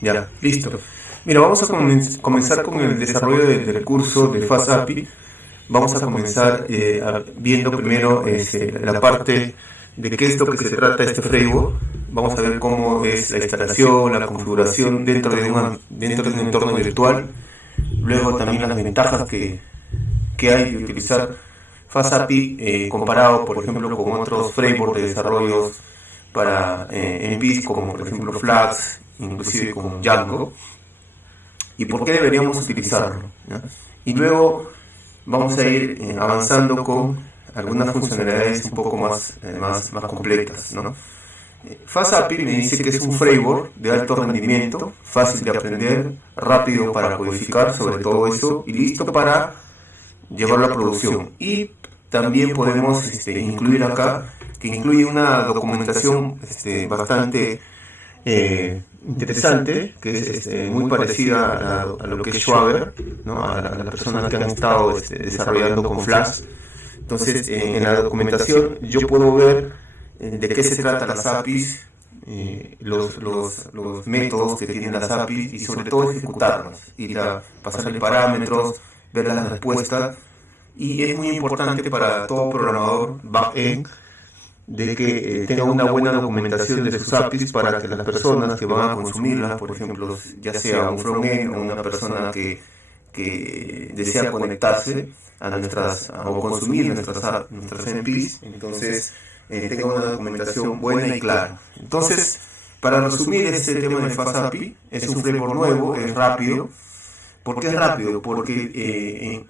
Ya, listo. Mira, vamos a comenzar con el desarrollo del recurso de Fast API. Vamos a comenzar viendo primero la parte de qué es lo que se trata este framework. Vamos a ver cómo es la instalación, la configuración dentro de un entorno virtual. Luego también las ventajas que hay de utilizar Fast API comparado, por ejemplo, con otros frameworks de desarrollo para MVs como por ejemplo Flask, inclusive con Django, y por qué deberíamos utilizarlo, ¿ya? Y luego vamos a ir avanzando con algunas funcionalidades un poco más completas, ¿no? FastAPI me dice que es un framework de alto rendimiento, fácil de aprender, rápido para codificar, sobre todo eso, y listo para llevarlo a producción. Y también podemos incluir acá, que incluye una documentación bastante interesante, que es muy parecida a lo que es Schwager, ¿no? A las personas que han estado desarrollando con Flash. Entonces, en la documentación yo puedo ver de qué se trata las APIs, los métodos que tienen las APIs y sobre todo ejecutarlas, pasarle parámetros, ver las respuestas. Y es muy importante para todo programador backend de que tenga una buena documentación de sus APIs para que las personas que van a consumirlas, por ejemplo, ya sea un frontend o una persona que desea conectarse a o consumir nuestras APIs, entonces tenga una documentación buena y clara. Entonces, para resumir este tema de FastAPI, es un framework nuevo, es rápido. ¿Por qué es rápido? Porque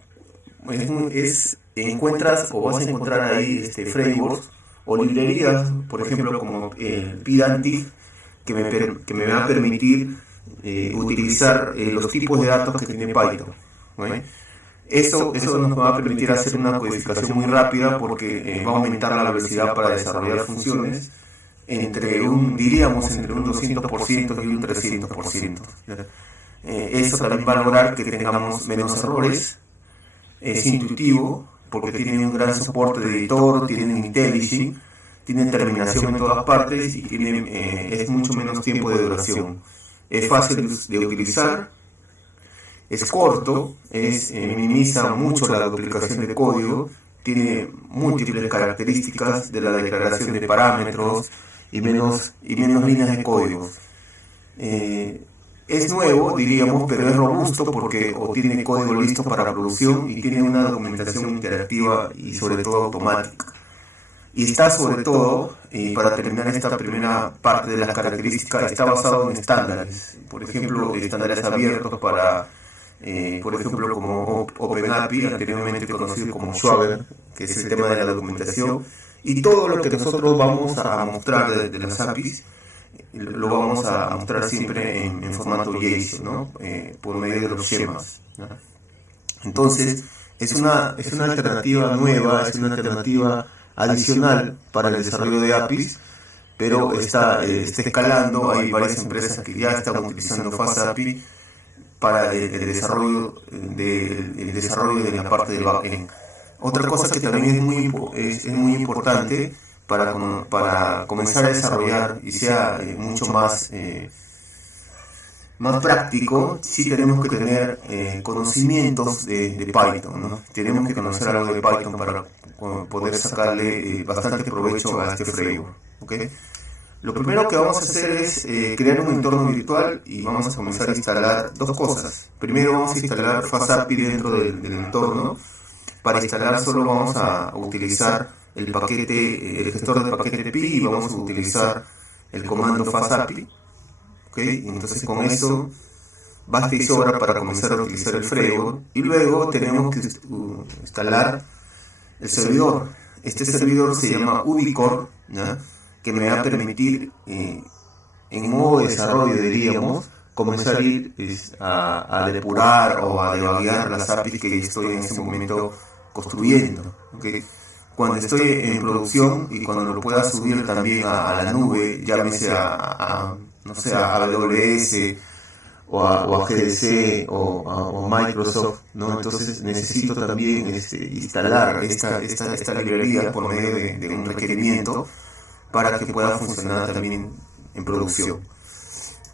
encuentras o vas a encontrar ahí frameworks o librerías, por ejemplo, como Pydantic, que me va a permitir utilizar los tipos de datos que tiene Python, ¿no? Eso nos va a permitir hacer una codificación muy rápida porque va a aumentar la velocidad para desarrollar funciones entre un 200% y un 300%. Eso también va a lograr que tengamos menos errores. Es intuitivo porque tiene un gran soporte de editor, tiene IntelliJ, tiene terminación en todas partes y es mucho menos tiempo de duración. Es fácil de utilizar, es corto, minimiza mucho la duplicación de código, tiene múltiples características de la declaración de parámetros y menos líneas de código. Es nuevo, diríamos, pero es robusto porque o tiene código listo para producción y tiene una documentación interactiva y sobre todo automática. Y está sobre todo, para terminar esta primera parte de las características, está basado en estándares. Por ejemplo, estándares abiertos para, por ejemplo, como OpenAPI, anteriormente conocido como Swagger, que es el tema de la documentación. Y todo lo que nosotros vamos a mostrar de las APIs, lo vamos a mostrar siempre en formato JSON, ¿no? Por medio de los schemas, ¿no? Entonces, es una alternativa nueva, es una alternativa adicional para el desarrollo de APIs, pero está escalando. Hay varias empresas que ya están utilizando FastAPI para el desarrollo de la parte del backend. Otra cosa que también es muy importante para comenzar a desarrollar y sea mucho más práctico, sí tenemos que tener conocimientos de Python, ¿no? Tenemos que conocer algo de Python para poder sacarle bastante provecho a este framework, ¿okay? Lo primero que vamos a hacer es crear un entorno virtual y vamos a comenzar a instalar dos cosas. Primero vamos a instalar FastAPI dentro del entorno. Para instalar solo vamos a utilizar el gestor de paquete PI y vamos a utilizar el comando FastAPI. ¿Okay? Entonces con eso basta y sobra para comenzar a utilizar el framework. Y luego tenemos que instalar el servidor. Este servidor se llama Ubicore, ¿ya? Que me va a permitir en modo desarrollo, diríamos, comenzar a ir a depurar o a debuguear las APIs que estoy en este momento construyendo, ¿okay? Cuando estoy en producción y cuando lo pueda subir también a la nube, llámese no sé, a AWS o a GDC o Microsoft, ¿no? Entonces necesito también instalar esta librería por medio de un requerimiento para que pueda funcionar también en producción.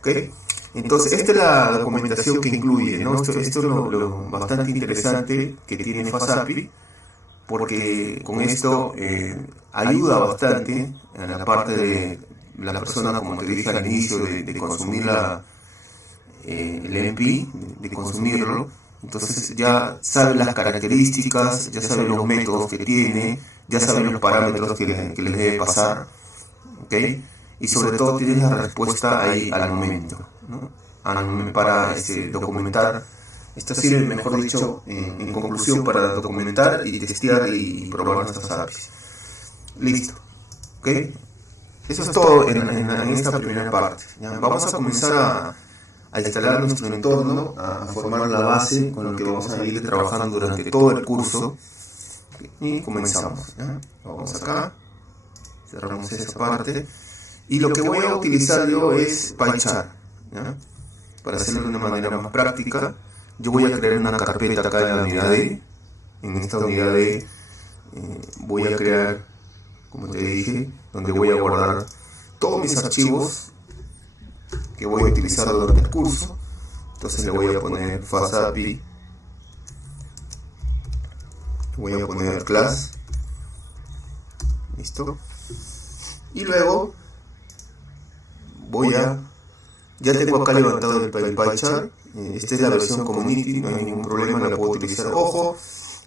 ¿Okay? Entonces, esta es la documentación que incluye, ¿no? Esto es lo bastante interesante que tiene FASAPI, porque con esto ayuda bastante en la parte de la persona, como te dije al inicio, de consumir el MP, de consumirlo. Entonces ya sabe las características, ya sabe los métodos que tiene, ya sabe los parámetros que les debe pasar, ¿ok? Y sobre todo tienes la respuesta ahí al momento, ¿no? Para documentar. Esto sirve, mejor dicho, en conclusión, para documentar y testear y probar nuestras APIs. Listo, ¿ok? Eso es todo en esta primera parte. ¿Ya? Vamos a comenzar a instalar nuestro entorno, a formar la base con la que vamos a ir trabajando durante todo el curso. Y comenzamos. ¿Ya? Vamos acá, cerramos esa parte. Y lo que voy a utilizar yo es PyChart, ¿ya? Para hacerlo de una manera más práctica. Yo voy a crear una carpeta acá en la unidad D. En esta unidad D voy a crear, como te dije, donde voy a guardar todos mis archivos que voy a utilizar durante el curso. Entonces le voy a poner FASAPI, voy a poner class, listo. Y luego ya tengo acá levantado el PyChart. Esta es la versión community, no hay ningún problema, la puedo utilizar. Ojo,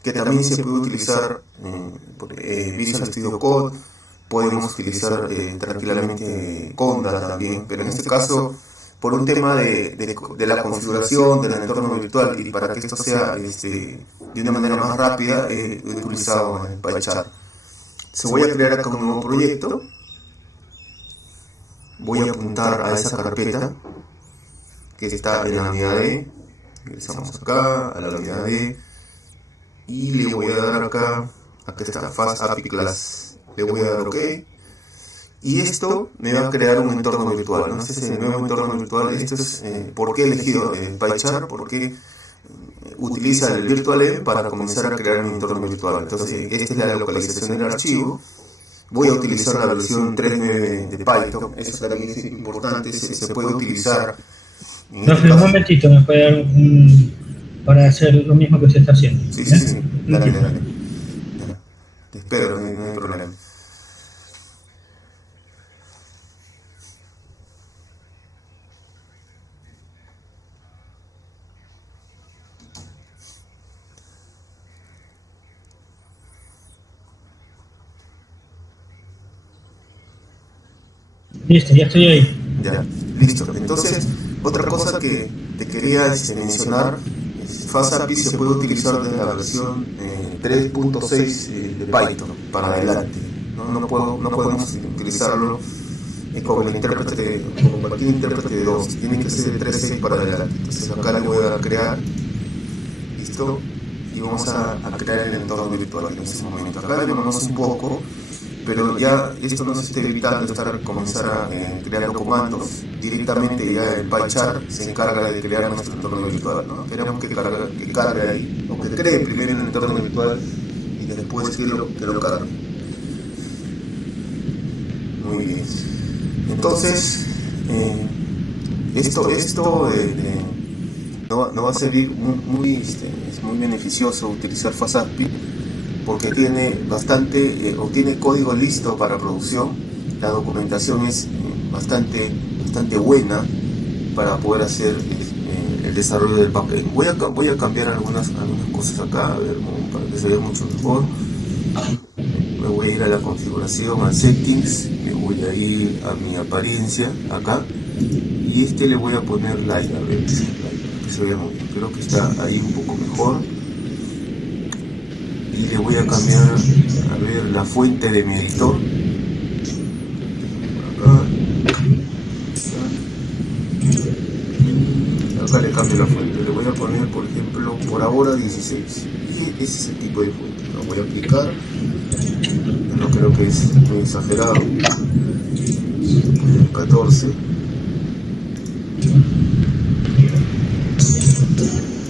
que también se puede utilizar Visual Studio Code, podemos utilizar tranquilamente Conda también, pero en este caso, por un tema de la configuración del entorno virtual y para que esto sea de una manera más rápida, he utilizado el PyChart. Se voy a crear acá un nuevo proyecto, voy a apuntar a esa carpeta que está en la unidad D, ingresamos acá a la unidad D y le voy a dar acá está FASAPI Class, le voy a dar OK y esto me va a crear un entorno virtual, ¿no? Este es el nuevo entorno virtual. Esto es por qué he elegido PyChart, porque utiliza el VirtualEnv para comenzar a crear un entorno virtual. Entonces esta es la localización del archivo. Voy a utilizar la versión 3.9 de Python, eso también es importante, se puede utilizar. Profe, un momentito, ¿me puede dar para hacer lo mismo que usted está haciendo? Sí, dale. Te espero, no hay problema. Listo, ya estoy ahí. Ya, listo. Entonces, otra cosa que te quería mencionar, FASAPI se puede utilizar desde la versión 3.6 de Python para adelante. No podemos utilizarlo como cualquier intérprete de 2, tiene que ser de 3.6 para adelante. Entonces acá le voy a crear, listo, y vamos a crear el entorno virtual en ese momento. Acá demoramos un poco, pero ya esto nos está evitando comenzar a crear comandos directamente. Ya el PyChart se encarga de crear nuestro entorno virtual, ¿no? Queremos que cargue ahí, o que cree primero el entorno virtual y después que lo cargue. Muy bien. Entonces, esto no va a servir es muy beneficioso utilizar FASAPI, porque tiene tiene código listo para producción. La documentación es bastante buena para poder hacer el desarrollo del backend. Voy a cambiar algunas cosas acá, a ver, para que se vea mucho mejor. Me voy a ir a la configuración, a settings, me voy a ir a mi apariencia acá y le voy a poner light, a ver, que se vea muy bien. Creo que está ahí un poco mejor. Y le voy a cambiar, a ver, la fuente de mi editor. Acá le cambio la fuente. Le voy a poner, por ejemplo, por ahora 16. Y ese es el tipo de fuente. Lo voy a aplicar. No creo que es muy exagerado. 14.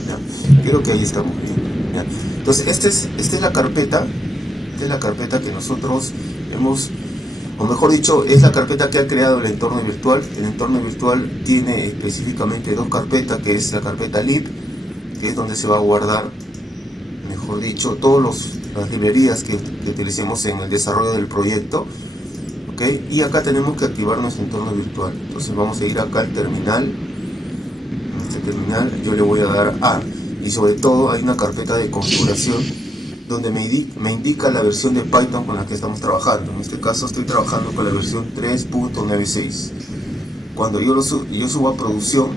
Ya. Creo que ahí estamos bien. Ya. Entonces esta es la carpeta que nosotros hemos o mejor dicho, es la carpeta que ha creado el entorno virtual. El entorno virtual tiene específicamente dos carpetas, que es la carpeta lib, que es donde se va a guardar, mejor dicho, todas las librerías que utilicemos en el desarrollo del proyecto. ¿Okay? Y acá tenemos que activar nuestro entorno virtual. Entonces vamos a ir acá al terminal. En este terminal yo le voy a dar A, y sobre todo hay una carpeta de configuración donde me indica la versión de Python con la que estamos trabajando. En este caso estoy trabajando con la versión 3.96. Cuando yo subo a producción,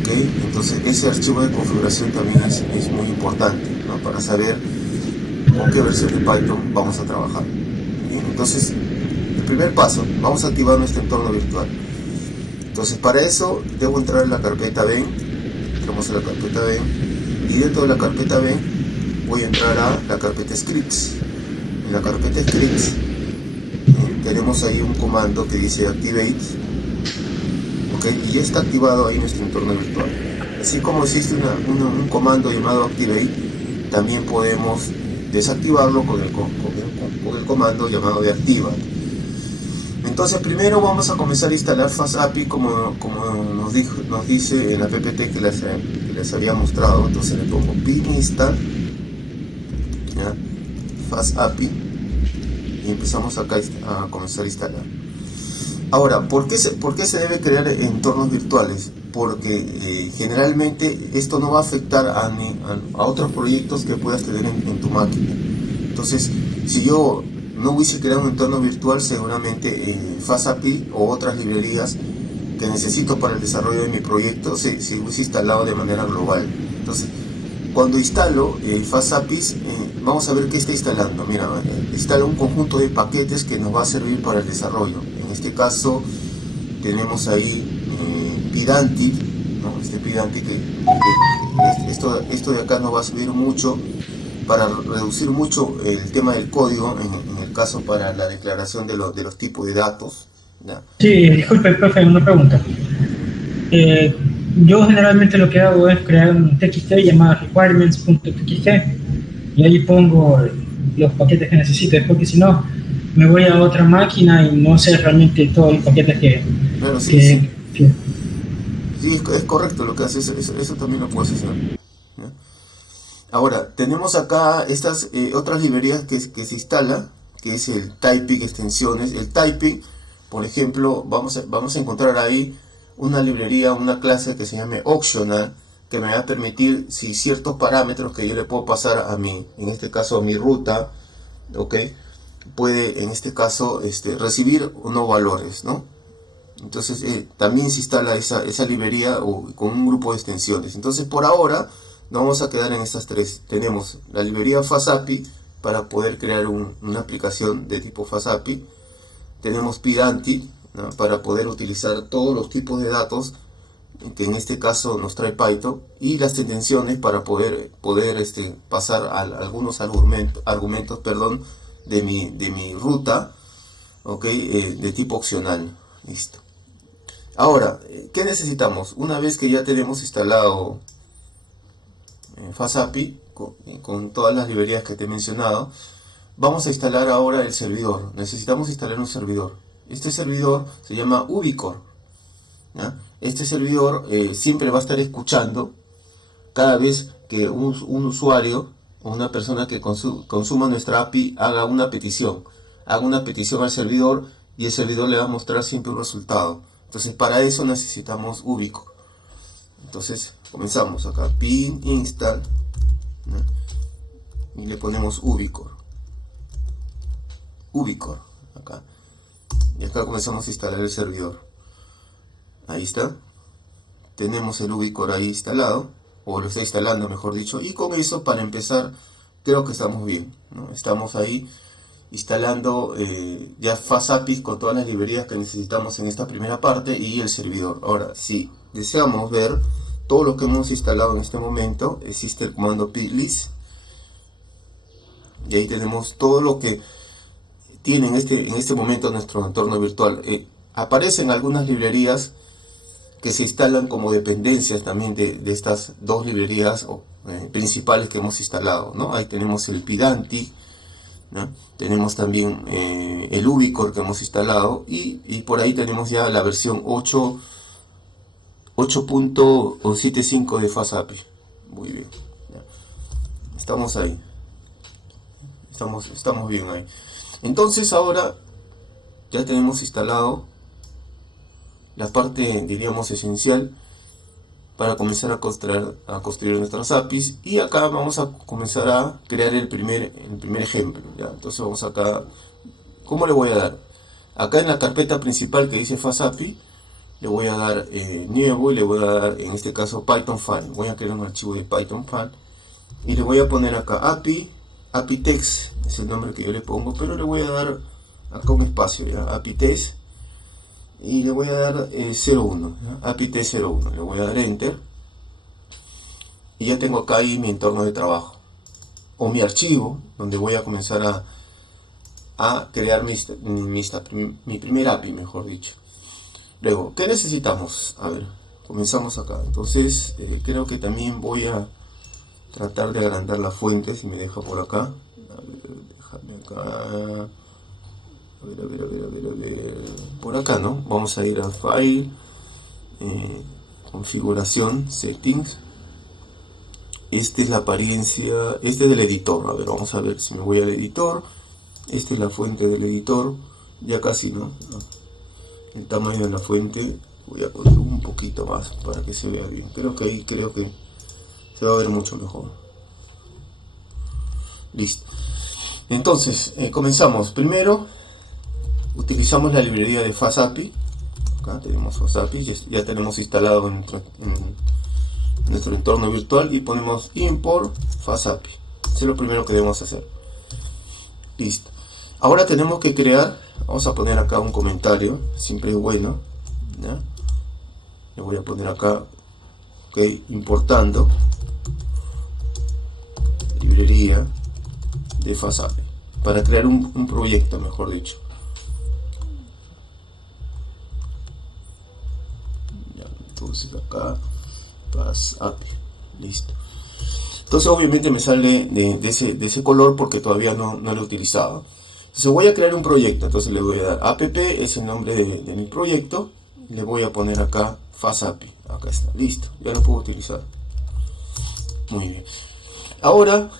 ¿okay? Entonces ese archivo de configuración también es muy importante, ¿no? Para saber con qué versión de Python vamos a trabajar. Bien, entonces el primer paso, vamos a activar nuestro entorno virtual. Entonces para eso debo entrar en la carpeta Ben. Entramos a la carpeta Ben, y dentro de la carpeta Ben voy a entrar a la carpeta scripts. En la carpeta scripts tenemos ahí un comando que dice activate, ¿okay? Y ya está activado ahí nuestro entorno virtual. Así como existe un comando llamado activate, también podemos desactivarlo con el comando llamado deactiva. Entonces primero vamos a comenzar a instalar FastAPI como nos dice en la ppt que les había mostrado. Entonces le pongo pin install FastAPI y empezamos acá a comenzar a instalar. Ahora, ¿por qué se debe crear entornos virtuales? Porque generalmente esto no va a afectar a otros proyectos que puedas tener en tu máquina. Entonces, si yo no hubiese creado un entorno virtual, seguramente FastAPI o otras librerías que necesito para el desarrollo de mi proyecto se hubiese instalado de manera global. Entonces, cuando instalo FastAPI, vamos a ver qué está instalando. Mira, instala un conjunto de paquetes que nos va a servir para el desarrollo. En este caso tenemos ahí Pydantic, ¿no? Este Pydantic, esto de acá nos va a servir mucho para reducir mucho el tema del código, en el caso para la declaración de los tipos de datos, ¿ya? Sí, disculpe, profe, una pregunta. Yo generalmente lo que hago es crear un TXT llamado requirements.txt y ahí pongo los paquetes que necesito, porque si no me voy a otra máquina y no sé realmente todos los paquetes que... Bueno, sí, es correcto lo que haces, eso también lo puedes hacer, ¿ya? Ahora, tenemos acá estas otras librerías que se instala, que es el typing, extensiones. El typing, por ejemplo, vamos a encontrar ahí una librería, una clase que se llame optional, que me va a permitir, si ciertos parámetros que yo le puedo pasar a en este caso a mi ruta, ¿ok? Puede en este caso recibir unos valores, ¿no? Entonces también se instala esa librería con un grupo de extensiones. Entonces por ahora nos vamos a quedar en estas tres. Tenemos la librería FastAPI para poder crear una aplicación de tipo FastAPI. Tenemos Pydantic, ¿no? Para poder utilizar todos los tipos de datos que en este caso nos trae Python, y las extensiones para poder pasar a algunos argumentos de mi ruta, ¿okay? De tipo opcional. Listo. Ahora, ¿qué necesitamos? Una vez que ya tenemos instalado FastAPI con todas las librerías que te he mencionado, vamos a instalar ahora el servidor. Necesitamos instalar un servidor. Este servidor se llama Ubicore, ¿ya? Este servidor siempre va a estar escuchando cada vez que un usuario o una persona que consuma nuestra API haga una petición al servidor, y el servidor le va a mostrar siempre un resultado. Entonces para eso necesitamos Ubicore. Entonces comenzamos acá, pin install, ¿no? Y le ponemos Ubicore acá, y acá comenzamos a instalar el servidor. Ahí está, tenemos el Ubicore ahí instalado, o lo está instalando mejor dicho, y con eso, para empezar, creo que estamos bien, ¿no? Estamos ahí instalando ya FastAPI con todas las librerías que necesitamos en esta primera parte, y el servidor. Ahora, si deseamos ver todo lo que hemos instalado en este momento, existe el comando plist, y ahí tenemos todo lo que tiene en este momento nuestro entorno virtual. Aparecen algunas librerías que se instalan como dependencias también de estas dos librerías principales que hemos instalado, ¿no? Ahí tenemos el Pydantic, ¿no? Tenemos también el Ubicore que hemos instalado y por ahí tenemos ya la versión 8.75 de FastAPI. Muy bien, ¿ya? Estamos ahí, estamos bien ahí. Entonces ahora ya tenemos instalado la parte, diríamos, esencial para comenzar a construir nuestras APIs, y acá vamos a comenzar a crear el primer ejemplo, ¿ya? Entonces vamos acá, ¿cómo le voy a dar? Acá en la carpeta principal que dice FastAPI le voy a dar nuevo y le voy a dar en este caso Python file. Voy a crear un archivo de Python file y le voy a poner acá API text, es el nombre que yo le pongo, pero le voy a dar acá un espacio, ¿ya? API text, y le voy a dar 01, ¿ya? API test 01, le voy a dar enter y ya tengo acá ahí mi entorno de trabajo o mi archivo donde voy a comenzar a crear mi primer API, mejor dicho. Luego, ¿qué necesitamos? A ver, comenzamos acá. Entonces creo que también voy a tratar de agrandar la fuente, si me deja por acá. A ver, déjame acá. A ver. Por acá, ¿no? Vamos a ir a File, Configuración, Settings. Esta es la apariencia, este es del editor. A ver, vamos a ver si me voy al editor. Esta es la fuente del editor. Ya casi, ¿no? El tamaño de la fuente voy a poner un poquito más para que se vea bien. Creo que se va a ver mucho mejor. Listo. Entonces, comenzamos. Primero, utilizamos la librería de FastAPI. Acá tenemos FastAPI, ya tenemos instalado en nuestro entorno virtual, y ponemos import FastAPI. Eso es lo primero que debemos hacer. Listo. Ahora tenemos que crear, vamos a poner acá un comentario, siempre es bueno, ¿ya? Le voy a poner acá, ok, importando librería de FastAPI, para crear un proyecto, mejor dicho. Ya, entonces acá, FastAPI, listo. Entonces obviamente me sale de ese color porque todavía no lo he utilizado. Entonces voy a crear un proyecto, entonces le voy a dar app, es el nombre de mi proyecto, le voy a poner acá FastAPI, acá está, listo, ya lo puedo utilizar. Muy bien. Ahora,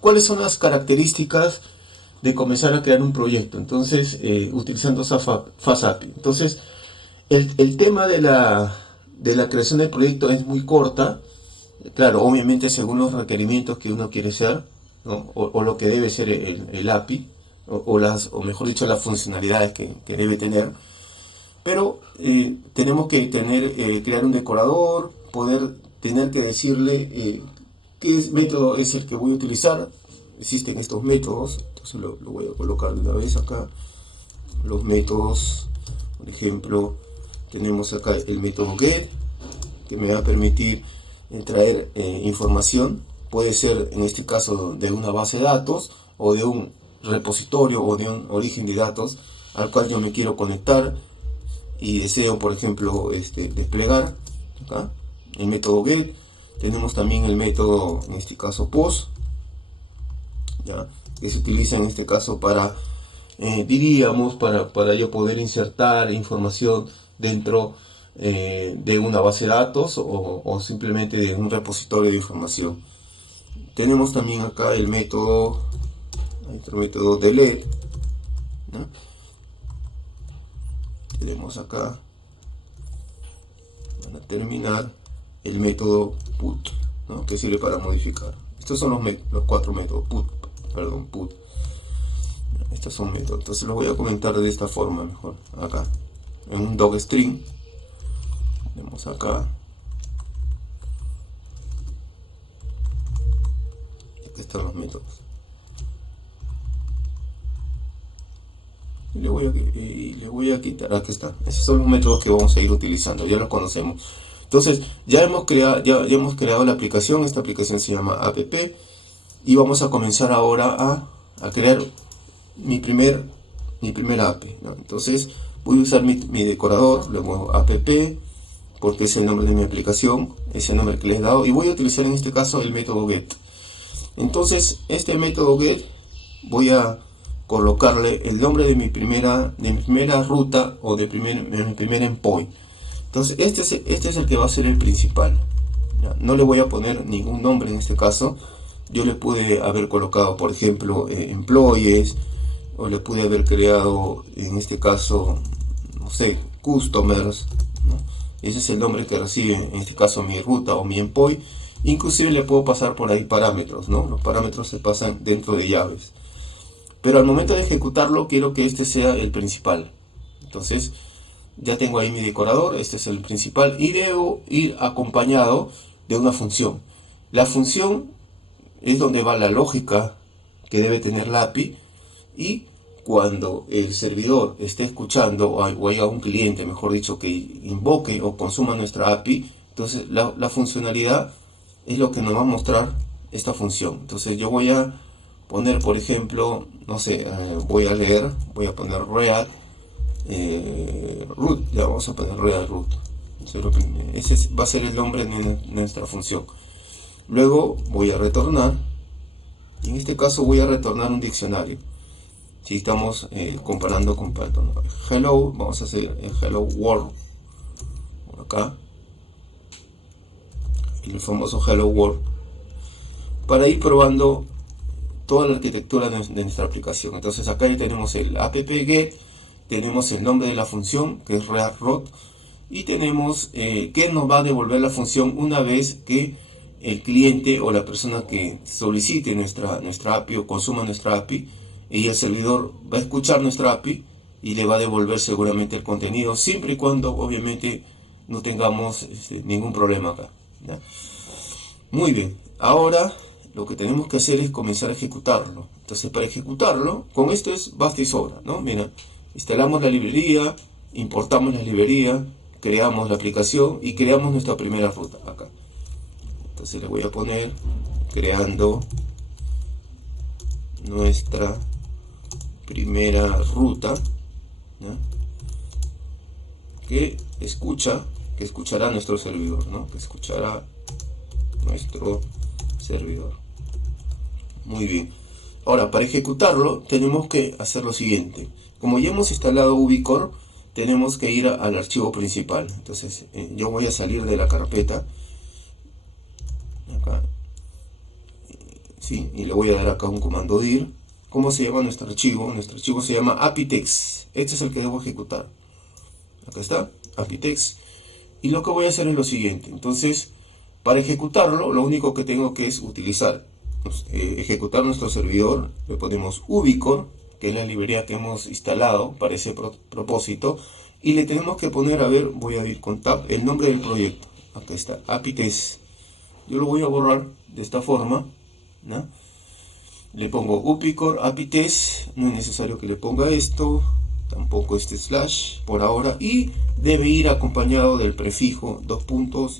¿cuáles son las características de comenzar a crear un proyecto? Entonces, utilizando FastAPI. Entonces, el tema de la creación del proyecto es muy corta, claro, obviamente según los requerimientos que uno quiere hacer, ¿no? o lo que debe ser el API, o mejor dicho, las funcionalidades que debe tener. Pero tenemos que crear un decorador, tener que decirle qué método es el que voy a utilizar. Existen estos métodos, entonces lo voy a colocar de una vez acá. Los métodos, por ejemplo, tenemos acá el método get, que me va a permitir traer información. Puede ser en este caso de una base de datos, o de un repositorio, o de un origen de datos al cual yo me quiero conectar y deseo, por ejemplo, desplegar. Acá el método get. Tenemos también el método, en este caso post, ¿ya? Que se utiliza en este caso para diríamos para yo poder insertar información dentro de una base de datos, o simplemente de un repositorio de información. Tenemos también acá el método, otro método delete, ¿no? Tenemos acá, para terminar, el método put, ¿no? Que sirve para modificar. Estos son los cuatro métodos, put. Estos son métodos, entonces los voy a comentar de esta forma mejor. Acá, en un docstring, tenemos acá. Aquí están los métodos. Y le voy a quitar, aquí están. Esos son los métodos que vamos a ir utilizando, ya los conocemos. Entonces, ya hemos creado la aplicación. Esta aplicación se llama app, y vamos a comenzar ahora a crear mi primer API, ¿no? Entonces, voy a usar mi decorador, luego app, porque es el nombre de mi aplicación, es el nombre que les he dado, y voy a utilizar en este caso el método get. Entonces, este método get voy a colocarle el nombre de mi primera ruta o de mi primer endpoint. Entonces este es el que va a ser el principal. ¿Ya? No le voy a poner ningún nombre en este caso. Yo le pude haber colocado, por ejemplo, employees, o le pude haber creado, en este caso, no sé, customers, ¿no? Ese es el nombre que recibe, en este caso, mi ruta o mi endpoint. Inclusive le puedo pasar por ahí parámetros, ¿no? Los parámetros se pasan dentro de llaves. Pero al momento de ejecutarlo, quiero que este sea el principal. Entonces, ya tengo ahí mi decorador, este es el principal, y debo ir acompañado de una función. La función es donde va la lógica que debe tener la API, y cuando el servidor esté escuchando o haya un cliente, mejor dicho, que invoque o consuma nuestra API, entonces la funcionalidad es lo que nos va a mostrar esta función. Entonces yo voy a poner, por ejemplo, no sé, voy a poner React root, ya vamos a poner React root. Ese va a ser el nombre de nuestra función. Luego voy a retornar, y en este caso voy a retornar un diccionario. Si estamos comparando con Python, hello, vamos a hacer el hello world por acá, el famoso hello world, para ir probando toda la arquitectura de nuestra aplicación. Entonces acá ya tenemos el app-get, tenemos el nombre de la función que es React root, y tenemos que nos va a devolver la función una vez que el cliente o la persona que solicite nuestra API o consuma nuestra API, y el servidor va a escuchar nuestra API y le va a devolver seguramente el contenido, siempre y cuando obviamente no tengamos ningún problema acá, ¿ya? Muy bien, ahora lo que tenemos que hacer es comenzar a ejecutarlo. Entonces, para ejecutarlo, con esto es basta y sobra, ¿no? Mira, instalamos la librería, importamos la librería, creamos la aplicación y creamos nuestra primera ruta acá. Entonces le voy a poner creando nuestra primera ruta, ¿ya? que escuchará nuestro servidor, ¿no? Que escuchará nuestro servidor. Muy bien. Ahora, para ejecutarlo tenemos que hacer lo siguiente. Como ya hemos instalado Ubicore, tenemos que ir al archivo principal. Entonces yo voy a salir de la carpeta acá, ¿sí? Y le voy a dar acá un comando dir. ¿Cómo se llama nuestro archivo? Nuestro archivo se llama apitext. Este es el que debo ejecutar. Acá está, apitext. Y lo que voy a hacer es lo siguiente. Entonces, para ejecutarlo, lo único que tengo que es utilizar, ejecutar nuestro servidor. Le ponemos Ubicore, que es la librería que hemos instalado para ese propósito. Y le tenemos que poner, a ver, voy a ir con tab, el nombre del proyecto. Acá está, apitext. Yo lo voy a borrar de esta forma, ¿no? Le pongo Ubicore apitext, no es necesario que le ponga esto, tampoco este slash por ahora, y debe ir acompañado del prefijo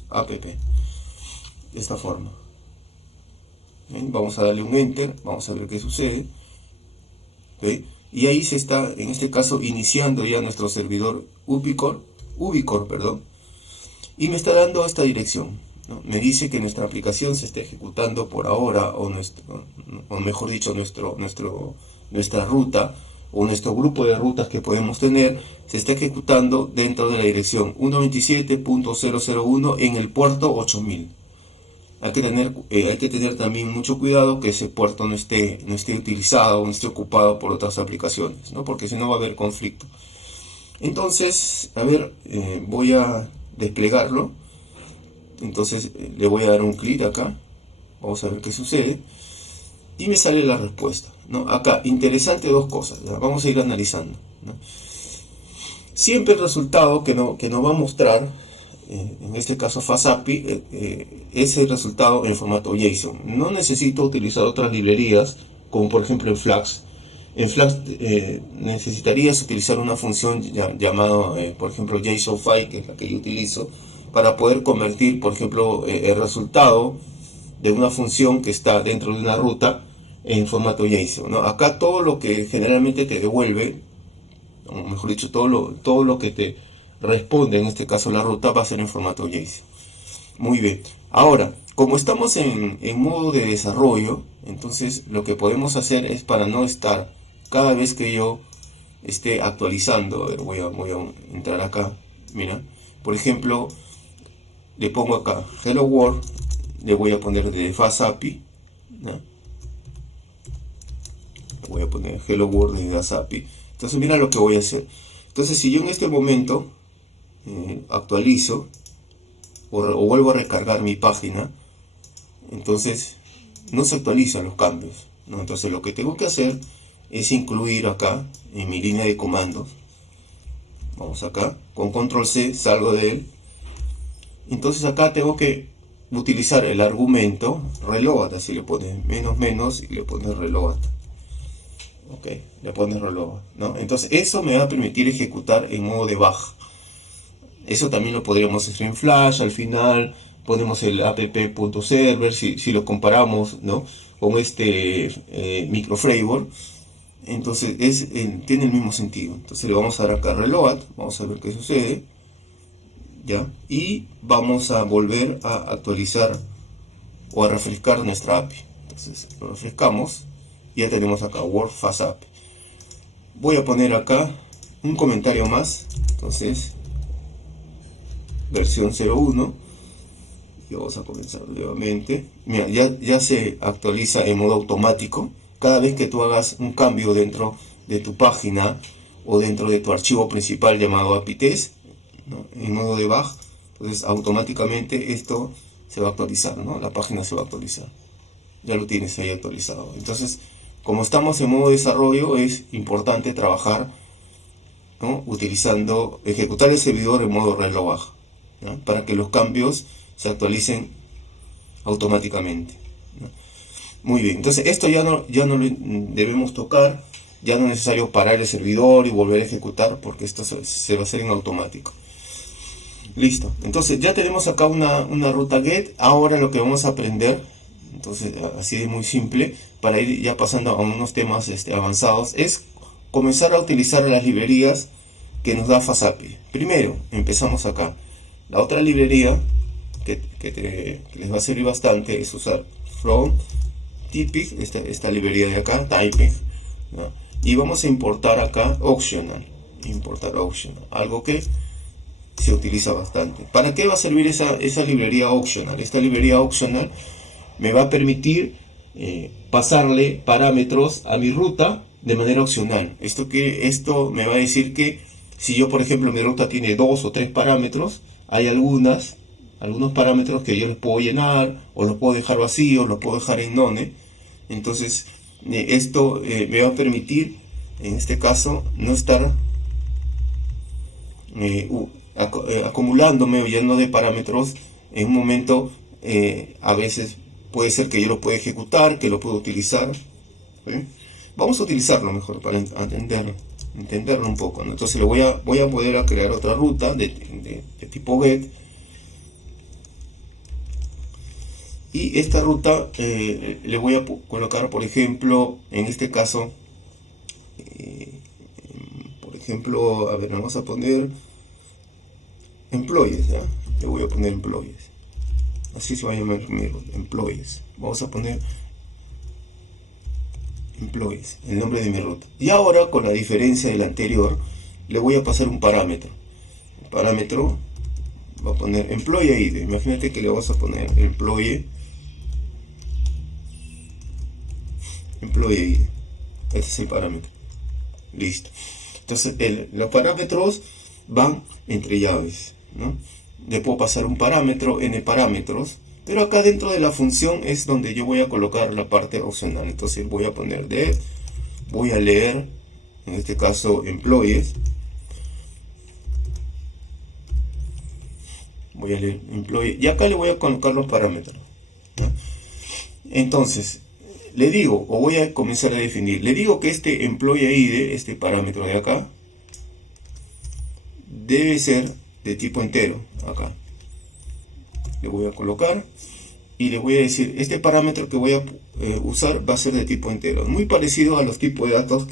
app, de esta forma. Bien, vamos a darle un enter, vamos a ver qué sucede. ¿Okay? Y ahí se está, en este caso, iniciando ya nuestro servidor Ubicore, perdón, y me está dando esta dirección, ¿no? Me dice que nuestra aplicación se está ejecutando por ahora, o mejor dicho, nuestra ruta, o nuestro grupo de rutas que podemos tener, se está ejecutando dentro de la dirección 127.001 en el puerto 8000. Hay que tener también mucho cuidado que ese puerto no esté utilizado o no esté ocupado por otras aplicaciones, ¿no? Porque si no va a haber conflicto. Entonces, a ver, voy a desplegarlo. Entonces le voy a dar un clic acá, vamos a ver qué sucede, y me sale la respuesta, ¿no? Acá, interesante dos cosas, ¿ya? Vamos a ir analizando, ¿no? Siempre el resultado que nos va a mostrar, en este caso FastAPI, es el resultado en formato JSON. No necesito utilizar otras librerías, como por ejemplo en Flask. En Flask necesitarías utilizar una función llamada, por ejemplo, JSONFile, que es la que yo utilizo, para poder convertir, por ejemplo, el resultado de una función que está dentro de una ruta en formato JSON, ¿no? Acá todo lo que generalmente te devuelve, o mejor dicho, todo lo que te responde, en este caso la ruta, va a ser en formato JSON. Muy bien. Ahora, como estamos en modo de desarrollo, entonces lo que podemos hacer es, para no estar cada vez que yo esté actualizando, a ver, voy a entrar acá, mira, por ejemplo, le pongo acá Hello World, le voy a poner de Fast API, ¿no? Voy a poner Hello World de Fast API. Entonces mira lo que voy a hacer. Entonces si yo en este momento actualizo o vuelvo a recargar mi página, entonces no se actualizan los cambios, ¿no? Entonces lo que tengo que hacer es incluir acá en mi línea de comandos, vamos acá, con control C salgo de él, entonces acá tengo que utilizar el argumento reload, así le pones menos y le pones reload, ok, le pones reload, ¿no? Entonces eso me va a permitir ejecutar en modo debug. Eso también lo podríamos hacer en Flash. Al final ponemos el app.server, si lo comparamos, ¿no?, con este microframework, entonces tiene el mismo sentido. Entonces le vamos a dar acá reload, vamos a ver qué sucede, ¿ya? Y vamos a volver a actualizar o a refrescar nuestra API. Entonces lo refrescamos y ya tenemos acá World Fast API. Voy a poner acá un comentario más, entonces versión 01, y vamos a comenzar nuevamente. Mira, ya se actualiza en modo automático. Cada vez que tú hagas un cambio dentro de tu página o dentro de tu archivo principal llamado API-test, ¿no?, en modo debug, entonces automáticamente esto se va a actualizar, ¿no? La página se va a actualizar. Ya lo tienes ahí actualizado. Entonces, como estamos en modo desarrollo, es importante trabajar, ¿no?, ejecutar el servidor en modo reload, ¿no?, para que los cambios se actualicen automáticamente, ¿no? Muy bien, entonces esto ya no lo debemos tocar, ya no es necesario parar el servidor y volver a ejecutar, porque esto se va a hacer en automático. Listo, entonces ya tenemos acá una ruta get. Ahora lo que vamos a aprender, entonces así de muy simple, para ir ya pasando a unos temas avanzados, es comenzar a utilizar las librerías que nos da Fast API. Primero empezamos acá. La otra librería que les va a servir bastante es usar from typing, esta librería de acá, typing, ¿no? Y vamos a importar acá optional, algo que se utiliza bastante. ¿Para qué va a servir esa librería optional? Esta librería optional me va a permitir pasarle parámetros a mi ruta de manera opcional. Esto me va a decir que si yo, por ejemplo, mi ruta tiene 2 o 3 parámetros, hay algunos parámetros que yo les puedo llenar, o los puedo dejar vacíos, los puedo dejar en none. Entonces esto me va a permitir, en este caso, no estar acumulándome o llenando de parámetros en un momento. A veces puede ser que yo lo pueda ejecutar, que lo pueda utilizar, ¿sí? Vamos a utilizarlo mejor para entenderlo un poco, ¿no? Entonces voy a poder crear otra ruta de tipo get, y esta ruta le voy a colocar, por ejemplo, en este caso, por ejemplo, a ver, vamos a poner employees, ¿ya? Le voy a poner employees, así se va a llamar mi ruta, employees. Vamos a poner employees, el nombre de mi ruta. Y ahora, con la diferencia del anterior, le voy a pasar un parámetro. El parámetro va a poner employee ID. Imagínate que le vamos a poner employee ID. Este es el parámetro. Listo. Entonces los parámetros van entre llaves, ¿no? Le puedo pasar un parámetro, n parámetros, pero acá dentro de la función es donde yo voy a colocar la parte opcional. Entonces voy a poner voy a leer, en este caso, employees. Voy a leer employee y acá le voy a colocar los parámetros, ¿no? Entonces le digo, o voy a comenzar a definir, le digo que este employee ID, este parámetro de acá, debe ser de tipo entero. Acá le voy a colocar y le voy a decir, este parámetro que voy a usar va a ser de tipo entero, muy parecido a los tipos de datos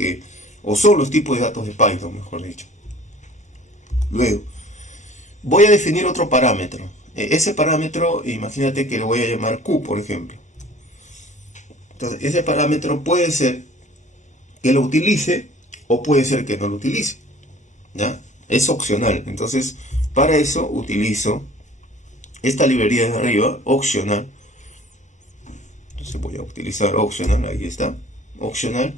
o son los tipos de datos de Python, mejor dicho. Luego voy a definir otro parámetro. ese parámetro, imagínate que lo voy a llamar Q, por ejemplo. Entonces, ese parámetro puede ser que lo utilice o puede ser que no lo utilice, ¿ya? Es opcional. Entonces, para eso utilizo esta librería de arriba, optional. Entonces voy a utilizar optional, ahí está, optional,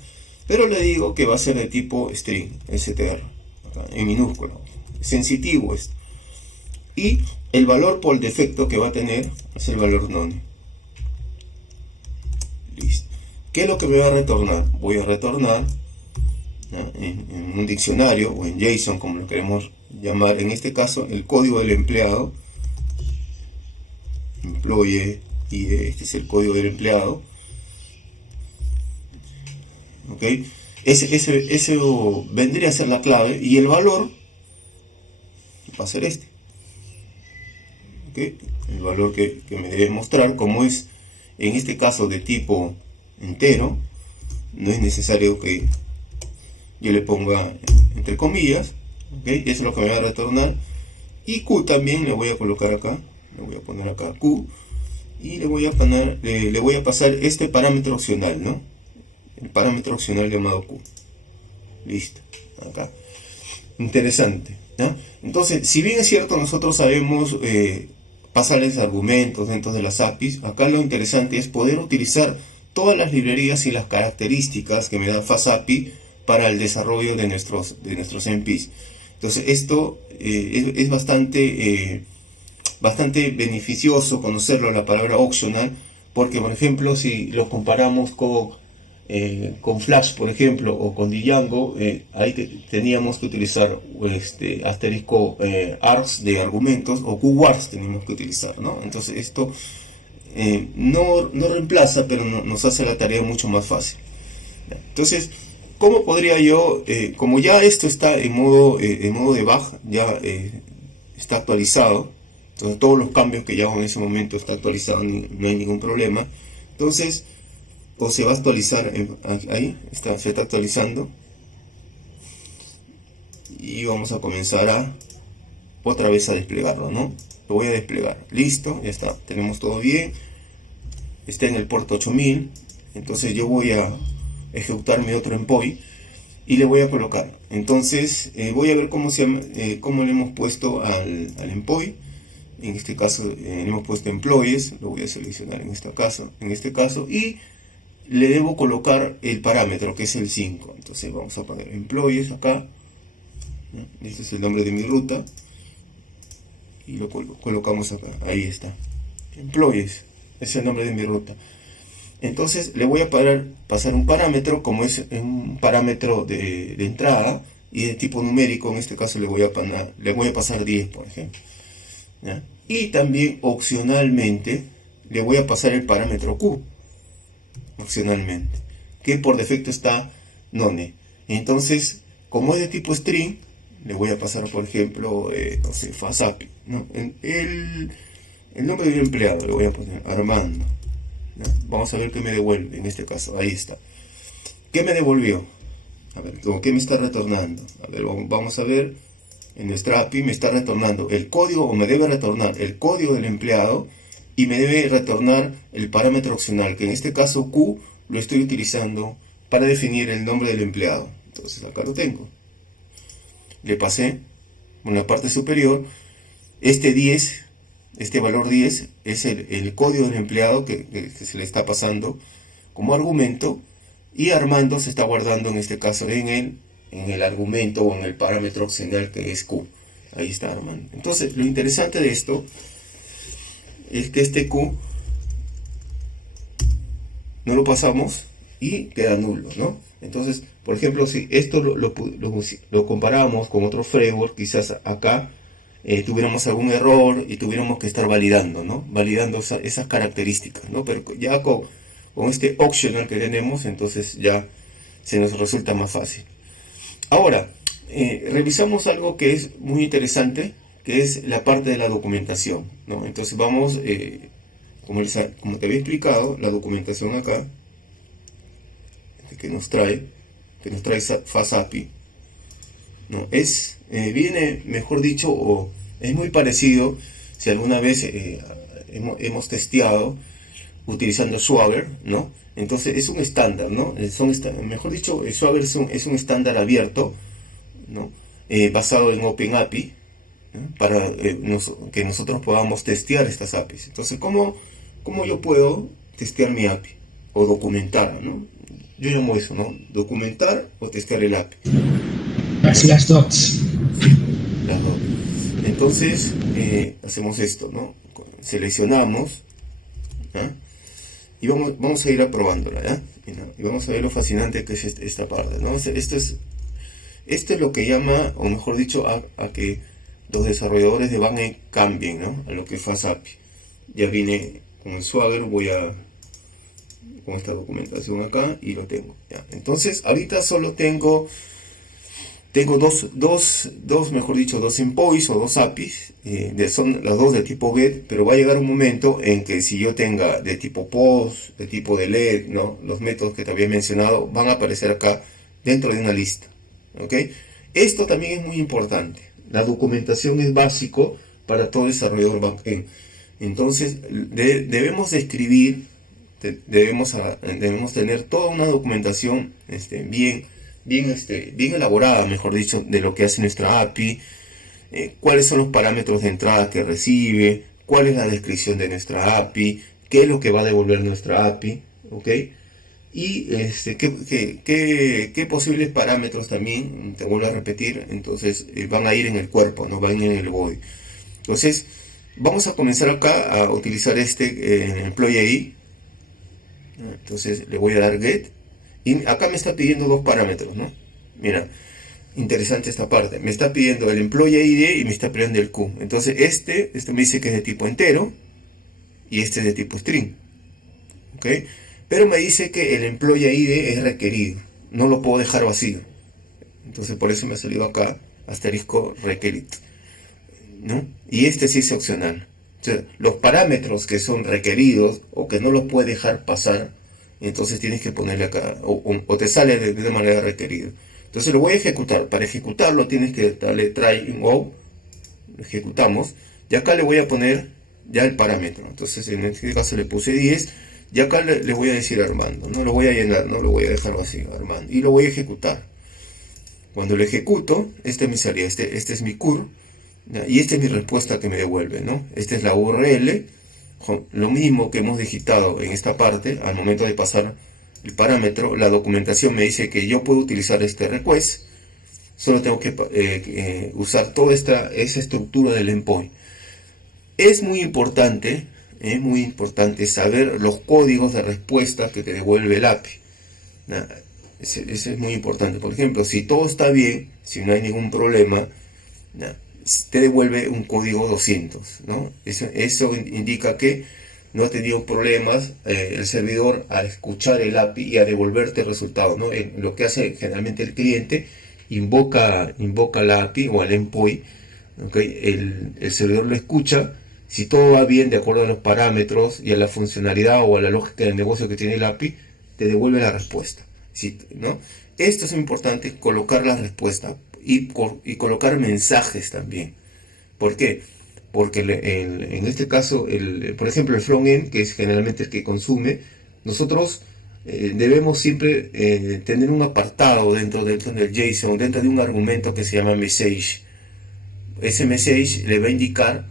pero le digo que va a ser de tipo string, str, acá, en minúscula, sensitivo esto. Y el valor por defecto que va a tener es el valor none. Listo. ¿Qué es lo que me va a retornar? Voy a retornar en un diccionario o en JSON, como lo queremos llamar, en este caso el código del empleado, employee, y este es el código del empleado, ¿ok? Ese vendría a ser la clave, y el valor va a ser este, ¿ok? El valor que me debe mostrar, como es en este caso de tipo entero, no es necesario que yo le ponga entre comillas, ¿ok? Eso es lo que me va a retornar. Y Q también le voy a colocar acá, le voy a poner acá Q, y le voy a pasar este parámetro opcional, ¿no? El parámetro opcional llamado Q. Listo, acá. Interesante, ¿no? Entonces, si bien es cierto, nosotros sabemos pasarles argumentos dentro de las APIs, acá lo interesante es poder utilizar todas las librerías y las características que me da FastAPI para el desarrollo de nuestros MPs. Entonces, esto es bastante beneficioso conocerlo, la palabra optional, porque, por ejemplo, si lo comparamos con Flash, por ejemplo, o con Django, ahí teníamos que utilizar asterisco args de argumentos, o qwars teníamos que utilizar, ¿no? Entonces esto no reemplaza, pero nos hace la tarea mucho más fácil. Entonces, ¿cómo podría yo, como ya esto está en modo debug, ya está actualizado, entonces todos los cambios que yo hago en ese momento está actualizado, no hay ningún problema, entonces o se va a actualizar, ahí está, se está actualizando, y vamos a comenzar otra vez a desplegarlo, ¿no? Lo voy a desplegar, listo, ya está, tenemos todo bien, está en el puerto 8000, entonces yo voy a ejecutar mi otro employee y le voy a colocar, entonces voy a ver cómo le hemos puesto al employee. En este caso le hemos puesto employees, lo voy a seleccionar en este caso, y le debo colocar el parámetro que es el 5. Entonces vamos a poner employees acá, ¿no? Este es el nombre de mi ruta, y lo colocamos acá, ahí está, employees, es el nombre de mi ruta. Entonces le voy a pasar un parámetro, como es un parámetro de entrada y de tipo numérico. En este caso le voy a pasar 10, por ejemplo, ¿ya? Y también opcionalmente le voy a pasar el parámetro Q, opcionalmente, que por defecto está none. Entonces, como es de tipo string, le voy a pasar, por ejemplo, no sé, FastAPI, ¿no? El nombre del empleado le voy a poner Armando, ¿no? Vamos a ver qué me devuelve en este caso. Ahí está. ¿Qué me devolvió? A ver, ¿qué me está retornando? A ver, vamos a ver. En nuestra API me está retornando el código, o me debe retornar el código del empleado, y me debe retornar el parámetro opcional, que en este caso Q lo estoy utilizando para definir el nombre del empleado. Entonces acá lo tengo. Le pasé en la parte superior este 10, este valor 10 es el código del empleado que se le está pasando como argumento, y Armando se está guardando en este caso en el argumento o en el parámetro opcional que es Q. Ahí está Armando. Entonces lo interesante de esto es que este Q no lo pasamos y queda nulo, ¿no? Entonces, por ejemplo, si esto lo comparamos con otro framework, quizás acá tuviéramos algún error y tuviéramos que estar validando, ¿no? Validando esas características, ¿no? Pero ya con este optional que tenemos, entonces ya se nos resulta más fácil. Ahora, revisamos algo que es muy interesante, que es la parte de la documentación, ¿no? Entonces vamos, como te había explicado, la documentación acá, que nos trae FastAPI, ¿no? Viene, mejor dicho, o es muy parecido si alguna vez hemos testeado utilizando Swagger, ¿no? Entonces es un estándar, ¿no? Mejor dicho, el Swagger es un estándar abierto, ¿no? Basado en OpenAPI, ¿no? Para que nosotros podamos testear estas APIs. Entonces, ¿cómo yo puedo testear mi API? O documentar, ¿no? Yo llamo eso, ¿no? Documentar o testear el API. Las dots. Las dos. Entonces, hacemos esto, ¿no? Seleccionamos, ¿eh? Y vamos a ir aprobándola, ¿ya? Y vamos a ver lo fascinante que es esta parte, ¿no? Esto es lo que llama, o mejor dicho, a que los desarrolladores de backend cambien, ¿no? A lo que es FastAPI. Ya vine con el Swagger, con esta documentación acá y lo tengo, ¿ya? Entonces, ahorita solo tengo dos endpoints o dos APIs, son las dos de tipo GET, pero va a llegar un momento en que si yo tenga de tipo POST, de tipo delete, ¿no? Los métodos que te había mencionado van a aparecer acá dentro de una lista, ¿ok? Esto también es muy importante. La documentación es básico para todo desarrollador backend. Entonces, debemos escribir, debemos tener toda una documentación bien elaborada, mejor dicho, de lo que hace nuestra API, cuáles son los parámetros de entrada que recibe, cuál es la descripción de nuestra API, qué es lo que va a devolver nuestra API, ¿ok? Y qué posibles parámetros también, te vuelvo a repetir, entonces van a ir en el cuerpo, no van en el body. Entonces, vamos a comenzar acá a utilizar employee. Entonces le voy a dar get. Y acá me está pidiendo dos parámetros, ¿no? Mira, interesante esta parte. Me está pidiendo el employee ID y me está pidiendo el Q. Entonces este me dice que es de tipo entero y este es de tipo string. ¿Ok? Pero me dice que el employee ID es requerido. No lo puedo dejar vacío. Entonces por eso me ha salido acá asterisco requerid, ¿no? Y este sí es opcional. O sea, los parámetros que son requeridos o que no los puedes dejar pasar, entonces tienes que ponerle acá, o te sale de una manera requerida. Entonces lo voy a ejecutar. Para ejecutarlo tienes que darle try in go, lo ejecutamos, y acá le voy a poner ya el parámetro. Entonces en este caso le puse 10, y acá le voy a decir Armando, no lo voy a llenar, no lo voy a dejar vacío, Armando, y lo voy a ejecutar. Cuando lo ejecuto, este es mi salida, este es mi cur, y esta es mi respuesta que me devuelve, ¿no? Esta es la URL, lo mismo que hemos digitado en esta parte. Al momento de pasar el parámetro, la documentación me dice que yo puedo utilizar este request, solo tengo que usar toda esa estructura del endpoint. Es muy importante saber los códigos de respuesta que te devuelve el API. Ese es muy importante. Por ejemplo, si todo está bien, si no hay ningún problema, te devuelve un código 200, ¿no? Eso indica que no ha tenido problemas el servidor al escuchar el API y a devolverte el resultado, ¿no? Lo que hace generalmente el cliente, invoca la API o al endpoint, ¿okay? El servidor lo escucha. Si todo va bien de acuerdo a los parámetros y a la funcionalidad o a la lógica del negocio que tiene el API, te devuelve la respuesta, ¿sí? ¿No? Esto es importante, colocar la respuesta y colocar mensajes también. ¿Por qué? Porque en este caso, por ejemplo, el frontend, que es generalmente el que consume, nosotros debemos siempre tener un apartado dentro del JSON, dentro de un argumento que se llama message. Ese message le va a indicar,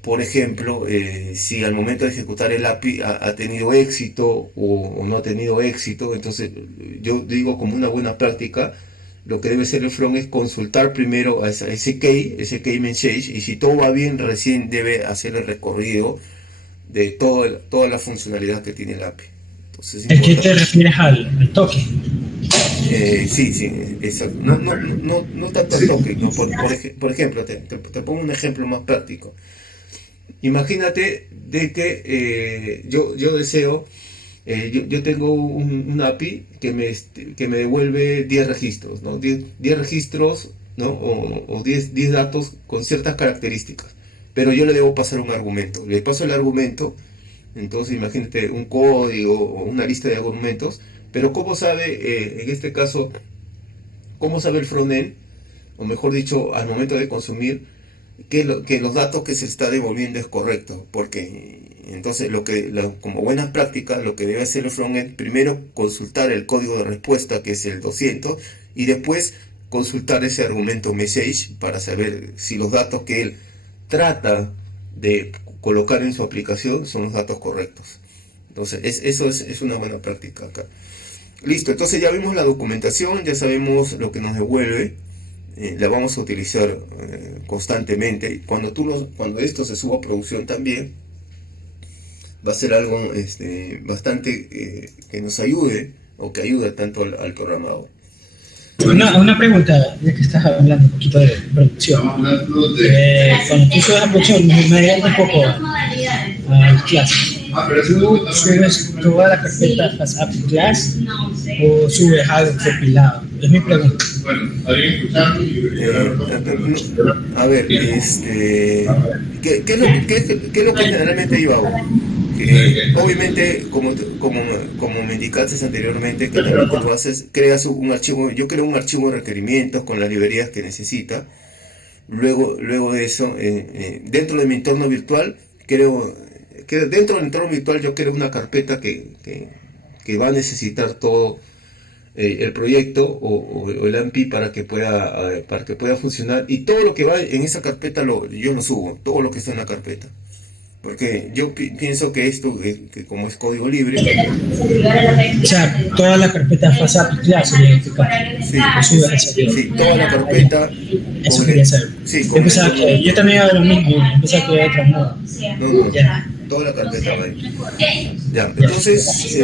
por ejemplo, si al momento de ejecutar el API ha tenido éxito o no ha tenido éxito. Entonces yo digo, como una buena práctica, lo que debe ser el front es consultar primero a ese key message, y si todo va bien, recién debe hacer el recorrido de toda la funcionalidad que tiene el API. Entonces, ¿A qué te refieres al toque? Sí, exacto. No tanto al toque, ¿no? Por ejemplo, te pongo un ejemplo más práctico. Imagínate de que yo deseo, yo tengo un API que me devuelve 10 registros, ¿no? 10 registros, ¿no? O 10 datos con ciertas características, pero yo le debo pasar un argumento. Le paso el argumento, entonces imagínate un código o una lista de argumentos, pero ¿cómo sabe, en este caso, cómo sabe el frontend, o mejor dicho, al momento de consumir, que los datos que se está devolviendo es correcto, porque entonces como buenas prácticas lo que debe hacer el frontend, primero consultar el código de respuesta, que es el 200, y después consultar ese argumento message para saber si los datos que él trata de colocar en su aplicación son los datos correctos. Entonces eso es una buena práctica acá. Listo, entonces ya vimos la documentación, ya sabemos lo que nos devuelve. La vamos a utilizar constantemente. Cuando esto se suba a producción también, va a ser algo bastante que nos ayude, o que ayude tanto al programador. Una pregunta, ya que estás hablando un poquito de producción. Cuando tú subes a producción, me adelanto un poco al clase. ¿Tú subes toda la carpeta FastApp Class o subes algo compilado? Es mi pregunta. A ver, ¿qué es lo que generalmente yo hago? Obviamente, como me indicaste anteriormente, que también tú creas un archivo. Yo creo un archivo de requerimientos con las librerías que necesita. Luego de eso, dentro de mi entorno virtual, dentro del entorno virtual yo creo una carpeta que va a necesitar todo el proyecto o el AMPI para que pueda funcionar, y todo lo que va en esa carpeta yo lo subo, todo lo que está en la carpeta. Porque yo pienso que esto, que como es código libre... O sea, toda la carpeta FastApp Class sería en tu caso. Sí, toda la carpeta... Eso quería saber. Sí, yo también hago lo mismo, empecé a crear otras nuevas. No, ya. Toda la carpeta va ahí. Ya, entonces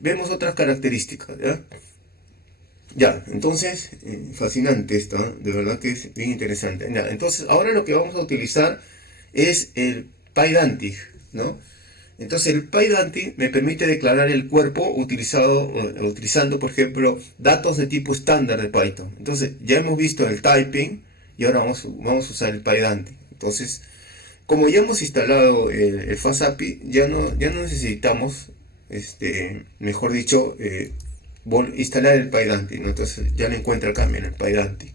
vemos otras características, ¿ya? Ya, entonces, fascinante esto, ¿eh? De verdad que es bien interesante. Ya, entonces, ahora lo que vamos a utilizar es el PyDantic, ¿no? Entonces el PyDantic me permite declarar el cuerpo utilizando, por ejemplo, datos de tipo estándar de Python. Entonces ya hemos visto el typing y ahora vamos a usar el PyDantic. Entonces, como ya hemos instalado el FastAPI, ya no necesitamos, mejor dicho, instalar el PyDantic, ¿no? Entonces ya lo encuentra acá en el PyDantic.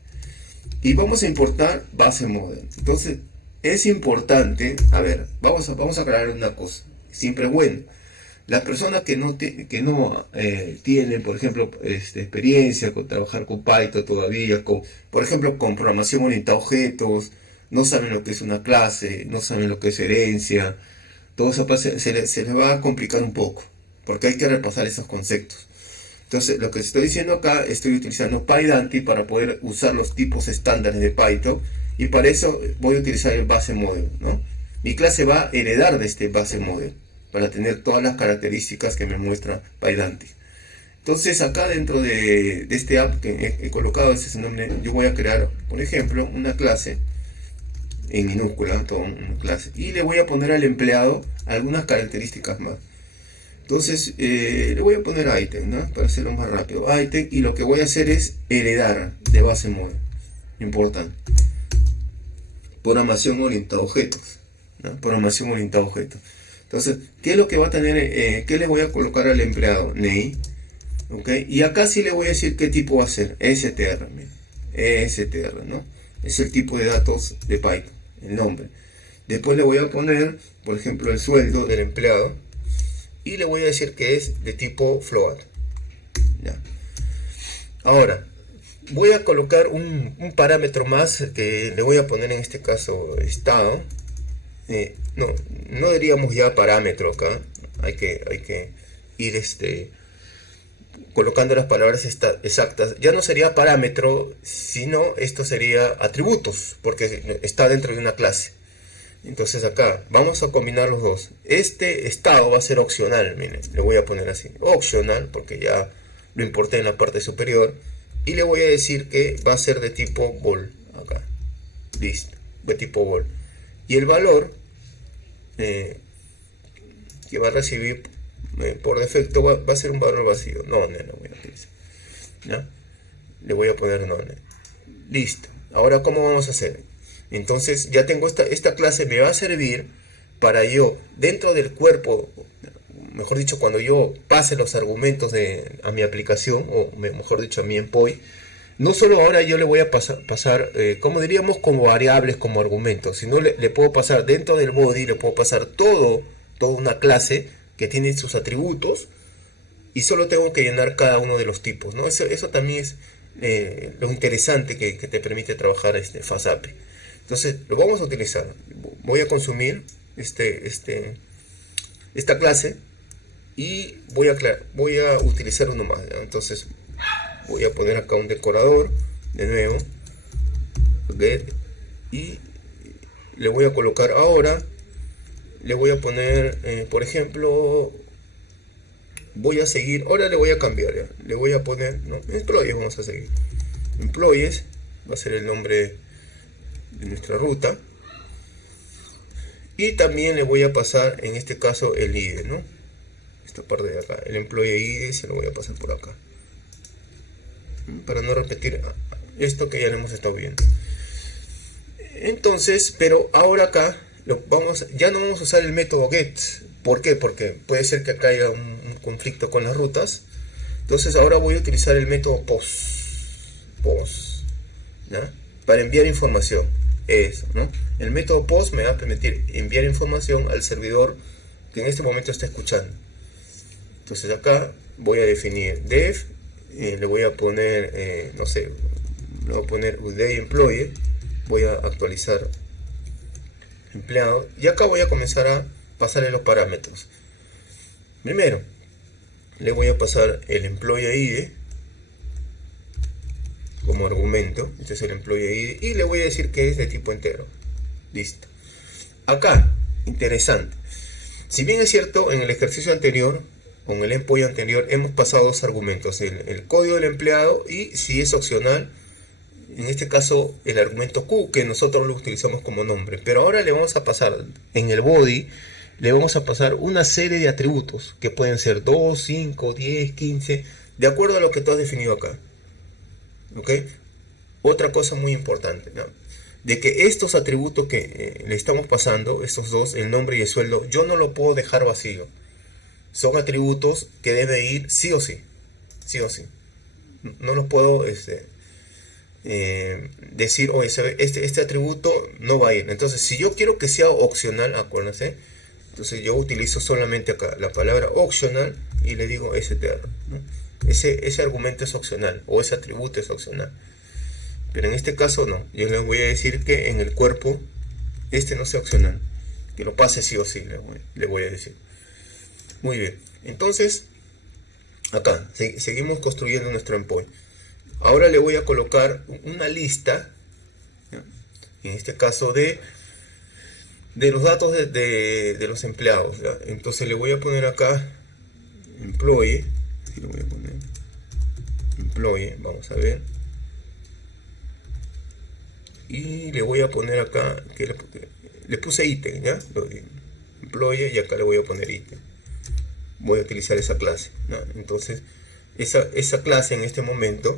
Y vamos a importar base model. Entonces es importante, a ver, vamos a aclarar una cosa, siempre bueno. Las personas que no tienen, por ejemplo, experiencia con trabajar con Python todavía, por ejemplo, con programación orientada a objetos, no saben lo que es una clase, no saben lo que es herencia, todo eso se les va a complicar un poco, porque hay que repasar esos conceptos. Entonces, lo que estoy diciendo acá, estoy utilizando PyDantic para poder usar los tipos estándares de Python, y para eso voy a utilizar el base model, ¿no? Mi clase va a heredar de este base model para tener todas las características que me muestra PyDantic. Entonces, acá dentro de este app que he colocado, ese es el nombre, yo voy a crear, por ejemplo, una clase en minúscula, toda una clase, y le voy a poner al empleado algunas características más. Entonces le voy a poner item, ¿no? Para hacerlo más rápido, item, y lo que voy a hacer es heredar de base model. Importante. Programación orientada a objetos, ¿no? Programación orientada a objetos. Entonces, ¿qué es lo que va a tener? ¿Qué le voy a colocar al empleado? Name. ¿Ok? Y acá sí le voy a decir qué tipo va a ser. str, str, ¿no? Es el tipo de datos de Python, el nombre. Después le voy a poner, por ejemplo, el sueldo del empleado, y le voy a decir que es de tipo float. Ya. Ahora, voy a colocar un parámetro más que le voy a poner en este caso estado. No diríamos ya parámetro acá. Hay que ir colocando las palabras exactas. Ya no sería parámetro, sino esto sería atributos, porque está dentro de una clase. Entonces acá vamos a combinar los dos. Este estado va a ser opcional, miren, le voy a poner así, opcional, porque ya lo importé en la parte superior, y le voy a decir que va a ser de tipo bol, acá, listo, de tipo bol, y el valor que va a recibir por defecto va a ser un valor vacío, no voy a utilizar, ¿ya? Le voy a poner no. Listo. Ahora, ¿cómo vamos a hacer? Entonces ya tengo esta clase, me va a servir para yo, dentro del cuerpo, mejor dicho, cuando yo pase los argumentos a mi aplicación, o mejor dicho a mi endpoint, no solo ahora yo le voy a pasar como diríamos, como variables, como argumentos, sino le puedo pasar dentro del body, le puedo pasar toda una clase que tiene sus atributos y solo tengo que llenar cada uno de los tipos, ¿no? Eso también es lo interesante que te permite trabajar FastAPI. Entonces lo vamos a utilizar. Voy a consumir esta clase y voy a utilizar uno más, ¿ya? Entonces voy a poner acá un decorador de nuevo, get, y le voy a colocar ahora, le voy a poner por ejemplo, voy a seguir, ahora le voy a cambiar, ¿ya? Le voy a poner, no, employees vamos a seguir, employees va a ser el nombre de nuestra ruta, y también le voy a pasar en este caso el ID, ¿no? Esta parte de acá, el employee ID se lo voy a pasar por acá, para no repetir esto que ya lo hemos estado viendo. Entonces, pero ahora acá ya no vamos a usar el método get. ¿Por qué? Porque puede ser que acá haya un conflicto con las rutas. Entonces ahora voy a utilizar el método post, ¿no? Para enviar información. Eso, ¿no? El método post me va a permitir enviar información al servidor que en este momento está escuchando. Entonces acá voy a definir def, le voy a poner, no sé, le voy a poner UDI employee, voy a actualizar empleado y acá voy a comenzar a pasarle los parámetros. Primero le voy a pasar el employee ID como argumento, este es el employee ID, y le voy a decir que es de tipo entero. Listo. Acá, interesante, si bien es cierto, en el ejercicio anterior, con el endpoint anterior, hemos pasado dos argumentos, el código del empleado y, si es opcional, en este caso el argumento Q, que nosotros lo utilizamos como nombre. Pero ahora le vamos a pasar en el body, le vamos a pasar una serie de atributos que pueden ser 2, 5, 10, 15, de acuerdo a lo que tú has definido acá. ¿Ok? Otra cosa muy importante, ¿no? De que estos atributos que le estamos pasando, estos dos, el nombre y el sueldo, yo no lo puedo dejar vacío. Son atributos que debe ir sí o sí. Sí o sí. No los puedo decir, oye, este atributo no va a ir. Entonces, si yo quiero que sea opcional, acuérdense, entonces yo utilizo solamente acá la palabra optional y le digo str, ¿no? Ese argumento es opcional, o ese atributo es opcional. Pero en este caso no. Yo les voy a decir que en el cuerpo no sea opcional, que lo pase sí o sí, le voy a decir. Muy bien, entonces acá seguimos construyendo nuestro endpoint. Ahora le voy a colocar una lista, ¿ya? En este caso de los datos de los empleados, ¿ya? Entonces le voy a poner acá employee, aquí lo voy a poner employee, vamos a ver, y le voy a poner acá que le puse ítem, ¿ya? Employee, y acá le voy a poner ítem. Voy a utilizar esa clase, ¿no? Entonces esa clase en este momento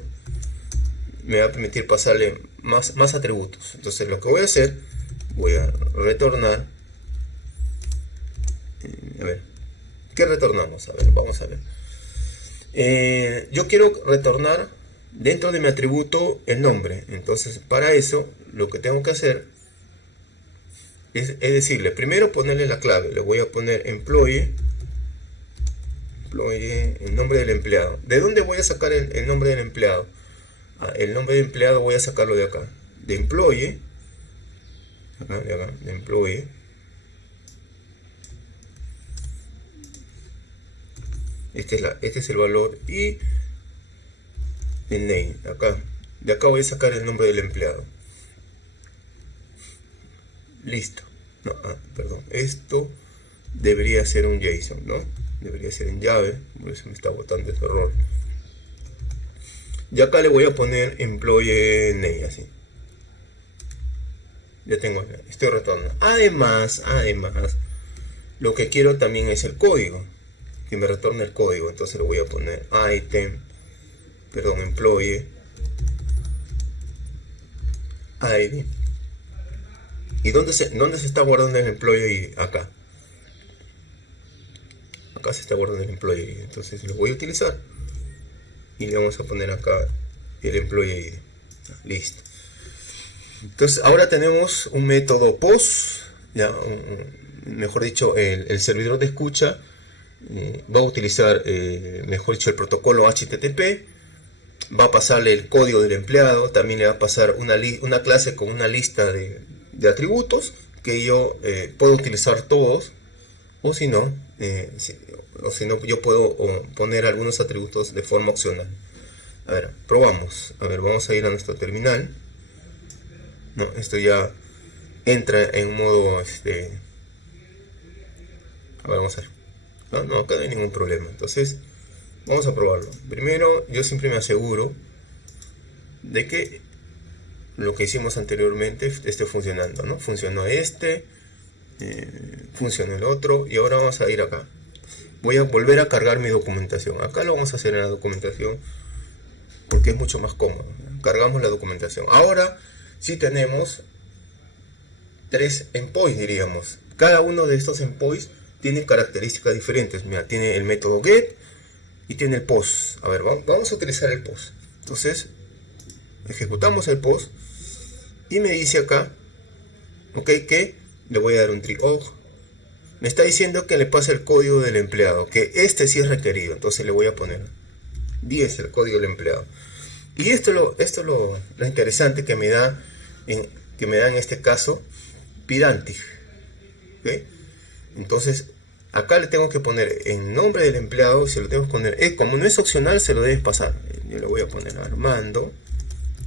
me va a permitir pasarle más atributos. Entonces lo que voy a hacer, voy a retornar, a ver, ¿qué retornamos? A ver, vamos a ver. Yo quiero retornar dentro de mi atributo el nombre. Entonces para eso lo que tengo que hacer es decirle, primero ponerle la clave. Le voy a poner employee, el nombre del empleado. ¿De dónde voy a sacar el nombre del empleado? El nombre del empleado voy a sacarlo de acá, de employee, de employee. Este es el valor y el name. De acá voy a sacar el nombre del empleado. Listo. No, perdón. Esto debería ser un JSON, ¿no? Debería ser en llave, por eso me está botando ese error. Y acá le voy a poner employee name, así. Ya tengo, estoy retornando. Además, lo que quiero también es el código, que me retorne el código. Entonces le voy a poner employee ID. ¿Y dónde se está guardando el employee ID? Acá. Acá se está guardando el employee ID. Entonces lo voy a utilizar y le vamos a poner acá el employee ID. Listo. Entonces ahora tenemos un método POST, ya, mejor dicho, el servidor de escucha va a utilizar, mejor dicho, el protocolo HTTP, va a pasarle el código del empleado, también le va a pasar una clase con una lista de atributos que yo puedo utilizar todos, o si no, yo puedo poner algunos atributos de forma opcional. A ver, probamos. A ver, vamos a ir a nuestro terminal. No, esto ya entra en modo a ver, vamos a ver. No, acá no hay ningún problema. Entonces, vamos a probarlo. Primero, yo siempre me aseguro de que lo que hicimos anteriormente esté funcionando, ¿no? Funcionó funcionó el otro, y ahora vamos a ir acá. Voy a volver a cargar mi documentación. Acá lo vamos a hacer en la documentación porque es mucho más cómodo. Cargamos la documentación. Ahora sí tenemos 3 endpoints, diríamos. Cada uno de estos endpoints tiene características diferentes. Mira, tiene el método get y tiene el post. A ver, vamos a utilizar el post. Entonces, ejecutamos el post y me dice acá, ok, que le voy a dar un trick. Me está diciendo que le pase el código del empleado, que este sí es requerido. Entonces le voy a poner 10, el código del empleado. Y esto es lo interesante que me da en este caso Pydantic. ¿Okay? Entonces acá le tengo que poner el nombre del empleado, se lo tengo que poner, como no es opcional, se lo debes pasar. Yo le voy a poner Armando,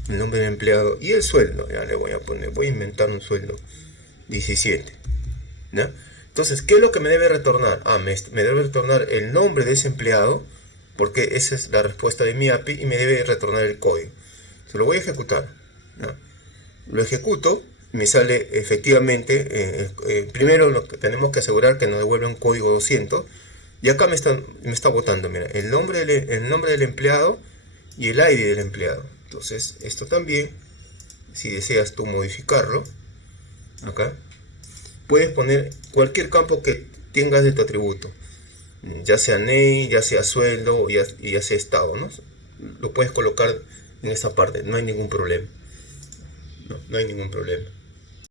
el nombre del empleado, y el sueldo. Ya le voy a poner, voy a inventar un sueldo 17. ¿Ya? Entonces, ¿qué es lo que me debe retornar? Me debe retornar el nombre de ese empleado, porque esa es la respuesta de mi API, y me debe retornar el código. Se lo voy a ejecutar. ¿Ya? Lo ejecuto, me sale efectivamente, primero lo que tenemos que asegurar que nos devuelve un código 200, y acá me está botando, mira, el nombre del empleado y el ID del empleado. Entonces, esto también, si deseas tú modificarlo, acá, puedes poner cualquier campo que tengas de tu atributo, ya sea name, ya sea sueldo, y ya sea estado, ¿no? Lo puedes colocar en esta parte, no hay ningún problema. No hay ningún problema.